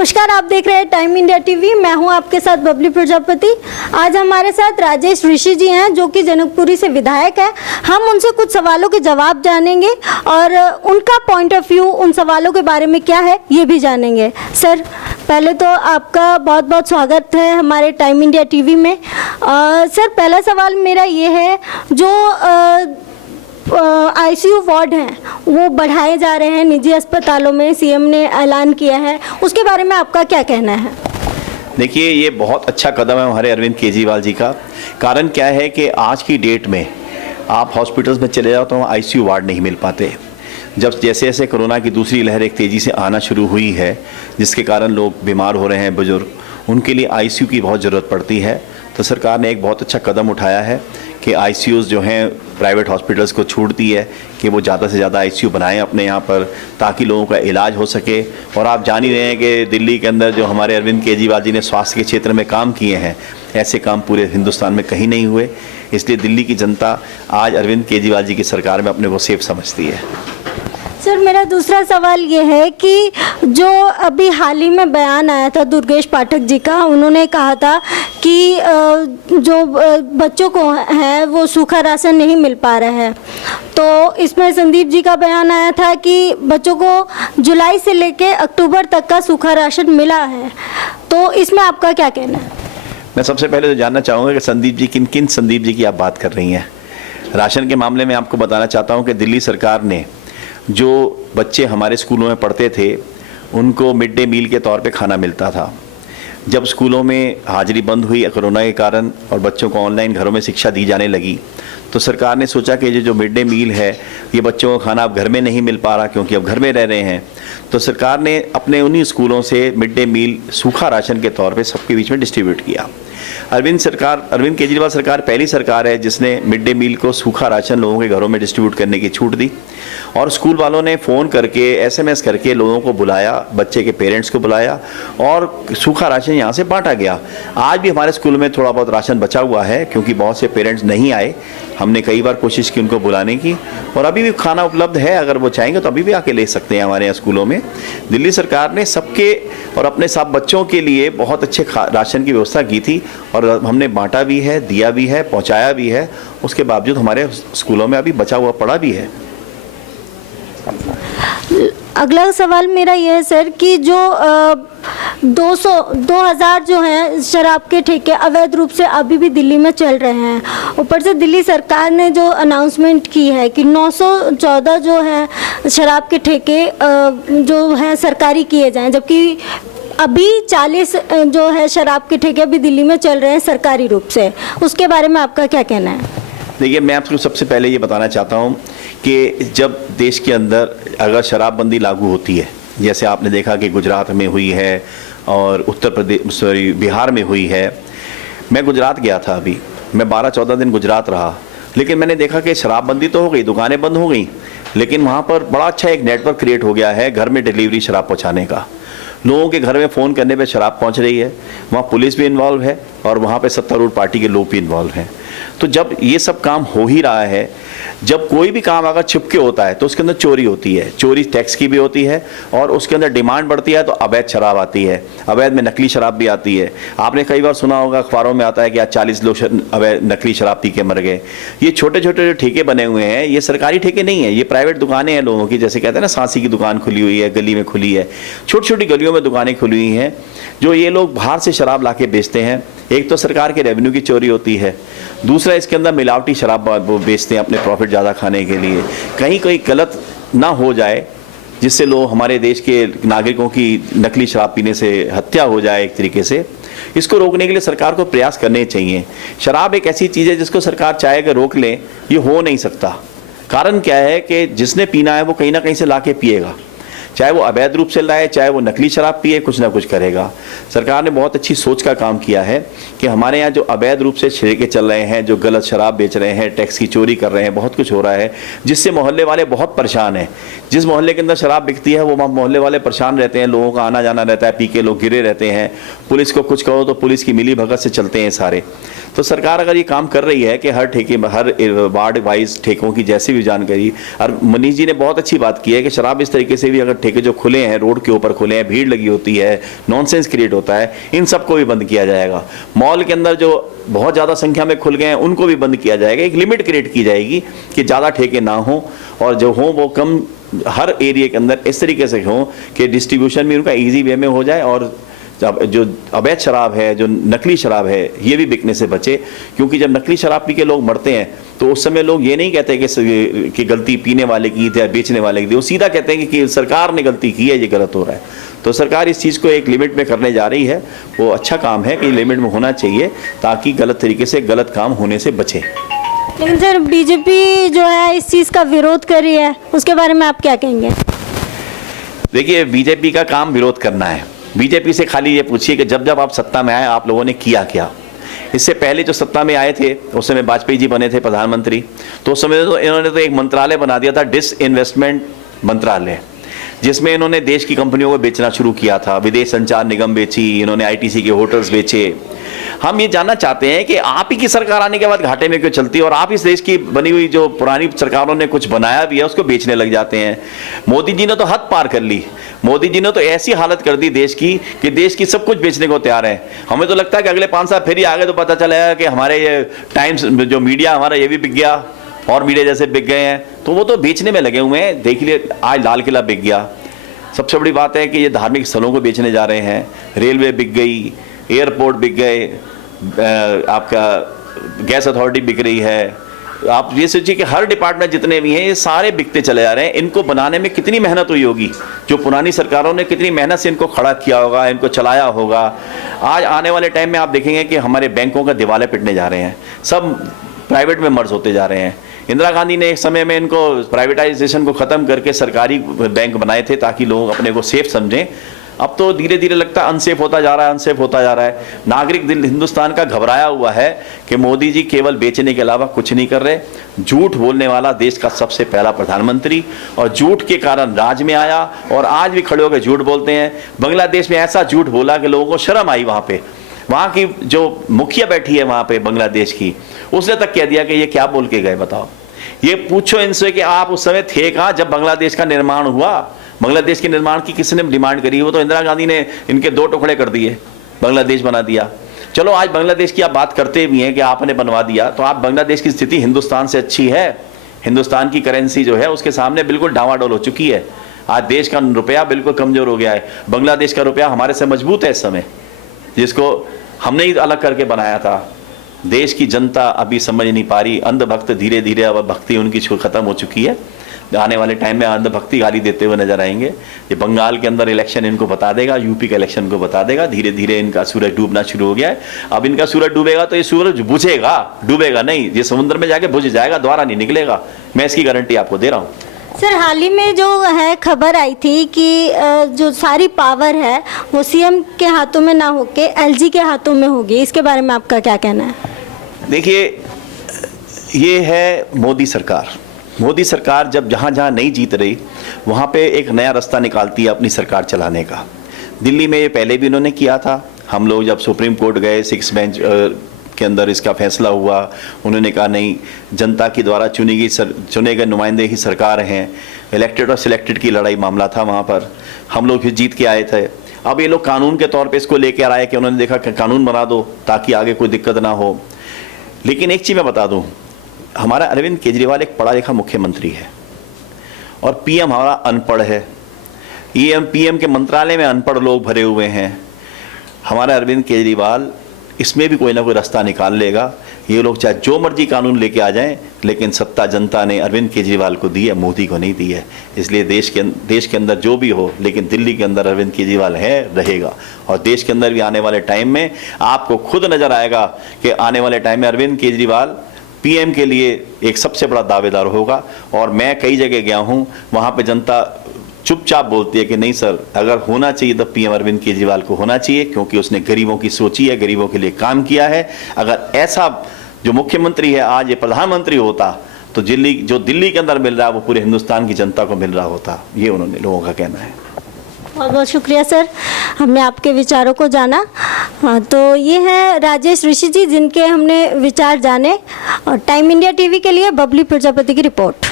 नमस्कार, आप देख रहे हैं टाइम इंडिया टीवी। मैं हूं आपके साथ बबली प्रजापति। आज हमारे साथ राजेश ऋषि जी हैं जो कि जनकपुरी से विधायक है। हम उनसे कुछ सवालों के जवाब जानेंगे और उनका पॉइंट ऑफ व्यू उन सवालों के बारे में क्या है ये भी जानेंगे। सर, पहले तो आपका बहुत बहुत स्वागत है हमारे टाइम इंडिया टीवी में। सर, पहला सवाल मेरा ये है, जो आईसीयू वार्ड हैं वो बढ़ाए जा रहे हैं निजी अस्पतालों में, सीएम ने ऐलान किया है, उसके बारे में आपका क्या कहना है? देखिए, ये बहुत अच्छा कदम है हमारे अरविंद केजरीवाल जी का। कारण क्या है कि आज की डेट में आप हॉस्पिटल्स में चले जाओ तो आईसीयू वार्ड नहीं मिल पाते। जब जैसे जैसे कोरोना की दूसरी लहर एक तेज़ी से आना शुरू हुई है, जिसके कारण लोग बीमार हो रहे हैं, बुजुर्ग, उनके लिए आईसीयू की बहुत ज़रूरत पड़ती है। तो सरकार ने एक बहुत अच्छा कदम उठाया है कि आईसीयूज़ जो हैं प्राइवेट हॉस्पिटल्स को छूट दी है कि वो ज़्यादा से ज़्यादा आईसीयू बनाएं अपने यहाँ पर, ताकि लोगों का इलाज हो सके। और आप जान ही रहे हैं कि दिल्ली के अंदर जो हमारे अरविंद केजरीवाल जी ने स्वास्थ्य के क्षेत्र में काम किए हैं, ऐसे काम पूरे हिंदुस्तान में कहीं नहीं हुए। इसलिए दिल्ली की जनता आज अरविंद केजरीवाल जी की सरकार में अपने को सेफ समझती है। सर, मेरा दूसरा सवाल ये है कि जो अभी हाल ही में बयान आया था दुर्गेश पाठक जी का, उन्होंने कहा था कि जो बच्चों को है वो सूखा राशन नहीं मिल पा रहा है। तो इसमें संदीप जी का बयान आया था कि बच्चों को जुलाई से लेके अक्टूबर तक का सूखा राशन मिला है। तो इसमें आपका क्या कहना है? मैं सबसे पहले तो जानना चाहूँगा कि संदीप जी, किन संदीप जी की आप बात कर रही हैं। राशन के मामले में आपको बताना चाहता हूँ कि दिल्ली सरकार ने जो बच्चे हमारे स्कूलों में पढ़ते थे उनको मिड डे मील के तौर पे खाना मिलता था। जब स्कूलों में हाजिरी बंद हुई कोरोना के कारण और बच्चों को ऑनलाइन घरों में शिक्षा दी जाने लगी, तो सरकार ने सोचा कि ये जो मिड डे मील है, ये बच्चों को खाना अब घर में नहीं मिल पा रहा क्योंकि अब घर में रह रहे हैं। तो सरकार ने अपने उन्हीं स्कूलों से मिड डे मील सूखा राशन के तौर पे सबके बीच में डिस्ट्रीब्यूट किया। अरविंद केजरीवाल सरकार पहली सरकार है जिसने मिड डे मील को सूखा राशन लोगों के घरों में डिस्ट्रीब्यूट करने की छूट दी। और स्कूल वालों ने फ़ोन करके, एसएमएस करके लोगों को बुलाया, बच्चे के पेरेंट्स को बुलाया और सूखा राशन यहाँ से बांटा गया। आज भी हमारे स्कूल में थोड़ा बहुत राशन बचा हुआ है क्योंकि बहुत से पेरेंट्स नहीं आए। हमने कई बार कोशिश की उनको बुलाने की, और अभी भी खाना उपलब्ध है। अगर वो चाहेंगे तो अभी भी आके ले सकते हैं हमारे यहाँ स्कूलों में। दिल्ली सरकार ने सबके और अपने सब बच्चों के लिए बहुत अच्छे राशन की व्यवस्था की थी और हमने बांटा भी है, दिया भी है, पहुँचाया भी है। उसके बावजूद हमारे स्कूलों में अभी बचा हुआ पड़ा भी है। अगला सवाल मेरा यह है सर कि जो 2000 जो हैं शराब के ठेके अवैध रूप से अभी भी दिल्ली में चल रहे हैं। ऊपर से दिल्ली सरकार ने जो अनाउंसमेंट की है कि 914 जो है शराब के ठेके जो हैं सरकारी किए जाएं, जबकि अभी 40 जो है शराब के ठेके अभी दिल्ली में चल रहे हैं सरकारी रूप से। उसके बारे में आपका क्या कहना है? देखिए, मैं आपको सबसे पहले ये बताना चाहता हूँ कि जब देश के अंदर अगर शराबबंदी लागू होती है, जैसे आपने देखा कि गुजरात में हुई है और बिहार में हुई है। मैं गुजरात गया था, अभी मैं 12-14 दिन गुजरात रहा, लेकिन मैंने देखा कि शराबबंदी तो हो गई, दुकानें बंद हो गई, लेकिन वहाँ पर बड़ा अच्छा एक नेटवर्क क्रिएट हो गया है घर में डिलीवरी शराब पहुँचाने का। लोगों के घर में फ़ोन करने पे शराब पहुँच रही है। वहाँ पुलिस भी इन्वॉल्व है और वहाँ पे सत्तारूढ़ पार्टी के लोग भी इन्वॉल्व हैं। तो जब ये सब काम हो ही रहा है, जब कोई भी काम अगर छिपके होता है तो उसके अंदर चोरी होती है, चोरी टैक्स की भी होती है, और उसके अंदर डिमांड बढ़ती है तो अवैध शराब आती है, अवैध में नकली शराब भी आती है। आपने कई बार सुना होगा, अखबारों में आता है कि आज 40 लोग अवैध नकली शराब पी के मर गए। ये छोटे छोटे जो ठेके बने हुए हैं, ये सरकारी ठेके नहीं है, ये प्राइवेट दुकानें हैं लोगों की। जैसे कहते हैं ना, सांसी की दुकान खुली हुई है, गली में खुली है, छोटी छोटी गलियों में दुकानें खुली हुई हैं, जो ये लोग बाहर से शराब ला के बेचते हैं। एक तो सरकार के रेवेन्यू की चोरी होती है, दूसरा इसके अंदर मिलावटी शराब वो बेचते हैं अपने प्रॉफिट ज़्यादा खाने के लिए। कहीं कोई गलत ना हो जाए जिससे लोग, हमारे देश के नागरिकों की नकली शराब पीने से हत्या हो जाए एक तरीके से, इसको रोकने के लिए सरकार को प्रयास करने चाहिए। शराब एक ऐसी चीज़ है जिसको सरकार चाहे कि रोक ले, ये हो नहीं सकता। कारण क्या है कि जिसने पीना है वो कहीं ना कहीं से ला के पिएगा, चाहे वो अवैध रूप से लाए, चाहे वो नकली शराब पिए, कुछ ना कुछ करेगा। सरकार ने बहुत अच्छी सोच का काम किया है कि हमारे यहाँ जो अवैध रूप से ठेके चल रहे हैं, जो गलत शराब बेच रहे हैं, टैक्स की चोरी कर रहे हैं, बहुत कुछ हो रहा है, जिससे मोहल्ले वाले बहुत परेशान हैं। जिस मोहल्ले के अंदर शराब बिकती है वो मोहल्ले वाले परेशान रहते हैं, लोगों का आना जाना रहता है, पी के लोग गिरे रहते हैं, पुलिस को कुछ कहो तो पुलिस की मिली भगत से चलते हैं सारे। तो तो सरकार अगर ये काम कर रही है कि हर ठेके में, हर वार्ड वाइज ठेकों की जैसी भी जानकारी, और मनीष जी ने बहुत अच्छी बात की है कि शराब इस तरीके से भी अगर ठेके जो खुले हैं, रोड के ऊपर खुले हैं, भीड़ लगी होती है, नॉनसेंस क्रिएट होता है, इन सबको भी बंद किया जाएगा। मॉल के अंदर जो बहुत ज़्यादा संख्या में खुल गए हैं उनको भी बंद किया जाएगा। एक लिमिट क्रिएट की जाएगी कि ज़्यादा ठेके ना हो, और जो हों वो कम, हर एरिया के अंदर इस तरीके से हों कि डिस्ट्रीब्यूशन भी उनका ईजी वे में हो जाए, और जो अवैध शराब है, जो नकली शराब है, ये भी बिकने से बचे। क्योंकि जब नकली शराब पी के लोग मरते हैं तो उस समय लोग ये नहीं कहते कि गलती पीने वाले की या बेचने वाले की थी, वो सीधा कहते हैं कि सरकार ने गलती की है, ये गलत हो रहा है। तो सरकार इस चीज़ को एक लिमिट में करने जा रही है, वो अच्छा काम है कि लिमिट में होना चाहिए ताकि गलत तरीके से गलत काम होने से बचे। लेकिन सर बीजेपी जो है इस चीज़ का विरोध कर रही है, उसके बारे में आप क्या कहेंगे? देखिए, बीजेपी का काम विरोध करना है। बीजेपी से खाली ये पूछिए कि जब जब आप सत्ता में आए आप लोगों ने किया क्या। इससे पहले जो सत्ता में आए थे उस समय वाजपेयी जी बने थे प्रधानमंत्री, तो उस समय तो इन्होंने तो एक मंत्रालय बना दिया था, डिसइन्वेस्टमेंट मंत्रालय, जिसमें इन्होंने देश की कंपनियों को बेचना शुरू किया था। विदेश संचार निगम बेची इन्होंने, आईटीसी के होटल्स बेचे। हम ये जानना चाहते हैं कि आप ही की सरकार आने के बाद घाटे में क्यों चलती है, और आप इस देश की बनी हुई जो पुरानी सरकारों ने कुछ बनाया भी है उसको बेचने लग जाते हैं। मोदी जी ने तो हद पार कर ली। मोदी जी ने तो ऐसी हालत कर दी देश की कि देश की सब कुछ बेचने को तैयार है। हमें तो लगता है कि अगले 5 साल फिर ही आगे तो पता चलेगा कि हमारे ये टाइम्स जो मीडिया हमारा ये भी बिक गया, और मीडिया जैसे बिक गए हैं, तो वो तो बेचने में लगे हुए हैं। देख लिए, आज लाल किला बिक गया। सबसे बड़ी बात है कि ये धार्मिक स्थलों को बेचने जा रहे हैं, रेलवे बिक गई, एयरपोर्ट बिक गए, आपका गैस अथॉरिटी बिक रही है। आप ये सोचिए कि हर डिपार्टमेंट जितने भी हैं ये सारे बिकते चले जा रहे हैं। इनको बनाने में कितनी मेहनत हुई होगी, जो पुरानी सरकारों ने कितनी मेहनत से इनको खड़ा किया होगा, इनको चलाया होगा। आज आने वाले टाइम में आप देखेंगे कि हमारे बैंकों का दिवाले पिटने जा रहे हैं, सब प्राइवेट में मर्ज होते जा रहे हैं। इंदिरा गांधी ने एक समय में इनको प्राइवेटाइजेशन को ख़त्म करके सरकारी बैंक बनाए थे ताकि लोग अपने को सेफ समझें। अब तो धीरे धीरे लगता है अनसेफ होता जा रहा है, अनसेफ होता जा रहा है। नागरिक दिल हिंदुस्तान का घबराया हुआ है कि मोदी जी केवल बेचने के अलावा कुछ नहीं कर रहे। झूठ बोलने वाला देश का सबसे पहला प्रधानमंत्री, और झूठ के कारण राज में आया, और आज भी खड़े होकर झूठ बोलते हैं। बांग्लादेश में ऐसा झूठ बोला कि लोगों को शर्म आई। वहाँ की जो मुखिया बैठी है वहाँ पे बांग्लादेश की, उसने तक कह दिया कि ये क्या बोल के गए बताओ। ये पूछो इनसे कि आप उस समय थे कहाँ जब बांग्लादेश का निर्माण हुआ। बांग्लादेश के निर्माण की किसने डिमांड करी? वो तो इंदिरा गांधी ने इनके 2 टुकड़े कर दिए, बांग्लादेश बना दिया। चलो आज बांग्लादेश की आप बात करते भी हैं कि आपने बनवा दिया, तो आप बांग्लादेश की स्थिति हिंदुस्तान से अच्छी है? हिंदुस्तान की करेंसी जो है उसके सामने बिल्कुल डावाडोल हो चुकी है। आज देश का रुपया बिल्कुल कमजोर हो गया है। बांग्लादेश का रुपया हमारे से मजबूत है इस समय, जिसको हमने ही अलग करके बनाया था। देश की जनता अभी समझ नहीं पा रही। अंधभक्त धीरे धीरे अब भक्ति उनकी खत्म हो चुकी है। आने वाले टाइम में अंधभक्ति गाली देते हुए नजर आएंगे। ये बंगाल के अंदर इलेक्शन इनको बता देगा, यूपी का इलेक्शन को बता देगा। धीरे धीरे इनका सूरज डूबना शुरू हो गया है। अब इनका सूरज डूबेगा तो ये सूरज बुझेगा, डूबेगा नहीं। ये समुद्र में जाके बुझ जाएगा, दोबारा नहीं निकलेगा। मैं इसकी गारंटी आपको दे रहा हूँ। सर हाल ही में जो है खबर आई थी कि जो सारी पावर है वो सीएम के हाथों में ना होके एलजी के हाथों में होगी, इसके बारे में आपका क्या कहना है? देखिए, ये है मोदी सरकार। मोदी सरकार जब जहाँ जहाँ नहीं जीत रही वहाँ पे एक नया रास्ता निकालती है अपनी सरकार चलाने का। दिल्ली में ये पहले भी उन्होंने किया था। हम लोग जब सुप्रीम कोर्ट गए, 6 बेंच के अंदर इसका फैसला हुआ, उन्होंने कहा नहीं, जनता के द्वारा चुने गए नुमाइंदे ही सरकार हैं। इलेक्टेड और सिलेक्टेड की लड़ाई मामला था वहाँ पर, हम लोग फिर जीत के आए थे। अब ये लोग कानून के तौर पे इसको लेके आए कि उन्होंने देखा कि कानून बना दो ताकि आगे कोई दिक्कत ना हो। लेकिन एक चीज़ मैं बता दूँ, हमारा अरविंद केजरीवाल एक पढ़ा लिखा मुख्यमंत्री है और पीएम हमारा अनपढ़ है। पीएम के मंत्रालय में अनपढ़ लोग भरे हुए हैं। हमारा अरविंद केजरीवाल इसमें भी कोई ना कोई रास्ता निकाल लेगा। ये लोग चाहे जो मर्जी कानून लेके आ जाएं, लेकिन सत्ता जनता ने अरविंद केजरीवाल को दी है, मोदी को नहीं दी है। इसलिए देश के अंदर जो भी हो, लेकिन दिल्ली के अंदर अरविंद केजरीवाल है, रहेगा। और देश के अंदर भी आने वाले टाइम में आपको खुद नजर आएगा कि आने वाले टाइम में अरविंद केजरीवाल पीएम के लिए एक सबसे बड़ा दावेदार होगा। और मैं कई जगह गया हूँ, वहाँ पे जनता चुपचाप बोलती है कि नहीं सर, अगर होना चाहिए तो पीएम अरविंद केजरीवाल को होना चाहिए, क्योंकि उसने गरीबों की सोची है, गरीबों के लिए काम किया है। अगर ऐसा जो मुख्यमंत्री है आज ये प्रधानमंत्री होता तो दिल्ली के अंदर मिल रहा है वो पूरे हिंदुस्तान की जनता को मिल रहा होता। ये उन्होंने लोगों का कहना है। बहुत बहुत शुक्रिया सर, हमने आपके विचारों को जाना। तो ये हैं राजेश ऋषि जी जिनके हमने विचार जाने। और टाइम इंडिया टीवी के लिए बबली प्रजापति की रिपोर्ट।